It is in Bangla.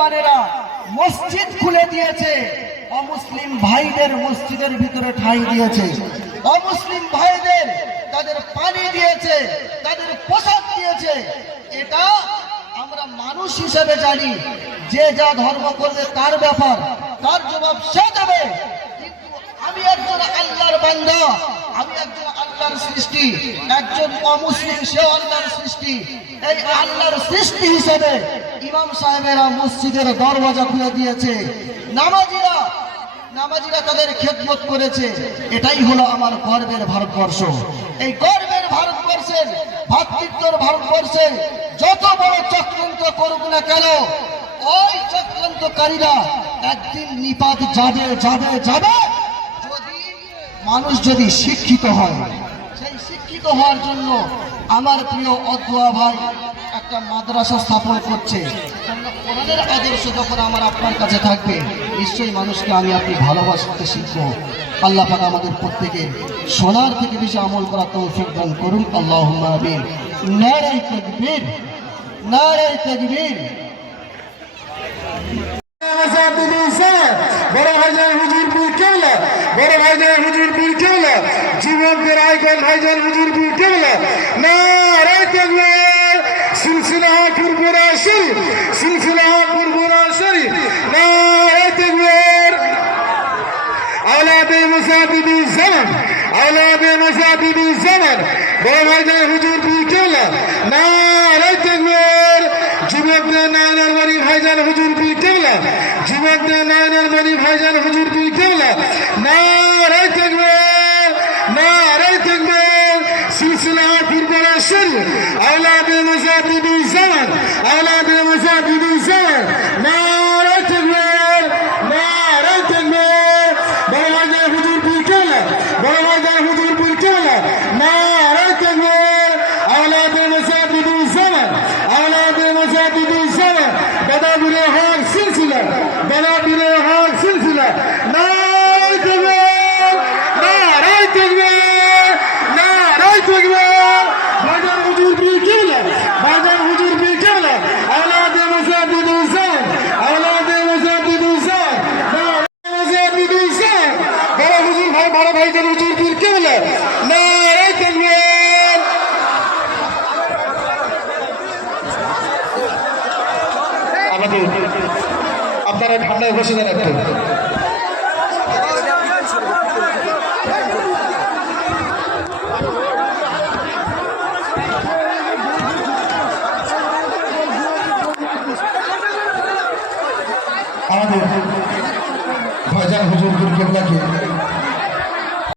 মুসলমানেরা মসজিদ খুলে দিয়েছে, অমুসলিম ভাইদের মসজিদের ভিতরে ঠাঁই দিয়েছে, অমুসলিম ভাইদের তাদের পানি দিয়েছে, তাদের পোশাক দিয়েছে। এটা আমরা মানুষ হিসেবে জানি, যে যা ধর্ম করবে তার ব্যাপার, তার জবাব সে দেবে। কিন্তু আমি একজন আল্লাহর বান্দা, আমি একজন আল্লাহর সৃষ্টি, একজন অমুসলিম সেও আল্লাহর সৃষ্টি। এই আল্লাহর সৃষ্টি হিসেবে ইমাম সাহেবেরা মসজিদের দরওয়াজা খুলে দিয়েছে, নামাজিরা তাদের খেদমত করেছে। এটাই হলো আমার গর্বের ভারতবর্ষ। এই গর্বের ভারতবর্ষের, ভাতৃত্বর ভারতবর্ষে যত বড় চক্রান্ত করুক না কেন, ওই চক্রান্তকারীরা একদিন নিপাত যাবে যাবে যাবে। মানুষ যদি শিক্ষিত হয়, সেই শিক্ষিত হওয়ার জন্য আমার প্রিয় অদুয়া ভাই একটা মাদ্রাসা স্থাপন করছে। কোরআনের আদর্শ যখন আমার আপনার কাছে থাকবে, নিশ্চয়ই মানুষকে আমি আপনি ভালোবাসতে শিখবো। আল্লাহ পাক আমাদের প্রত্যেকে শোনার থেকে বেশি আমল করার তৌফিক দান করুন। আল্লাহুম্মা আমিন। নারে তাকবীর, নারে তাকবীর। বড় ভাইজান হুজুরপুর কেওলা, বড় ভাইজান হুজুরপুর কেওলা, যুবকদের আইকন ভাইজান হুজুরপুর কেওলা। নারে তাকবীর। সিলসিলা পুরপুরা শরীফ, সিলসিলা পুরপুরা শরীফ। নারে তাকবীর। আওলাদে মুসাদ্দিদি জামান, আওলাদে মুসাদ্দিদি জামান, বড় ভাইজান হুজুরপুর কেওলা। নারে তাকবীর। যুবকদের নয়নের বাড়ি ভাইজান হুজুরপুর কেওলা, যুবকদের নয়নের বাড়ি ভাইজান হুজুরপুর কেওলা। নারে তাকবীর, নারে তাকবীর। সিলসিলা পুরপুরা শরীফ, আওলাদে মুসাদ্দিদি জামান, আওলাদে মুসাদ্দিদি জামান। নারে তাকবীর, নারে তাকবীর। বড় ভাইজান হুজুরপুর কেওলা, বড় ভাইজান হুজুরপুর কেওলা। নারে তাকবীর। আওলাদে মুসাদ্দিদি জামান, আওলাদে মুসাদ্দিদি জামান। দাদাবুরে হক সিলসিলা, দাদাবুরে হক সিলসিলা। নারে তাকবীর, নারে তাকবীর, নারে তাকবীর। ভাইজান হুজুরপুর কেওলা, ভাইজান হুজুরপুর কেওলা। আওলাদে মুসাদ্দিদি জামান, আওলাদে মুসাদ্দিদি জামান। নারে মুসাদ্দিদি জামান। বড় হুজুর ভাই, বড় ভাইজান হুজুরপুর কেওলা। নারে তাকবীর। আমাদের আপনারা ঠান্ডায় বসে যান একটু। আমাদের ভাইজান হুজুরপুর কেবলাকে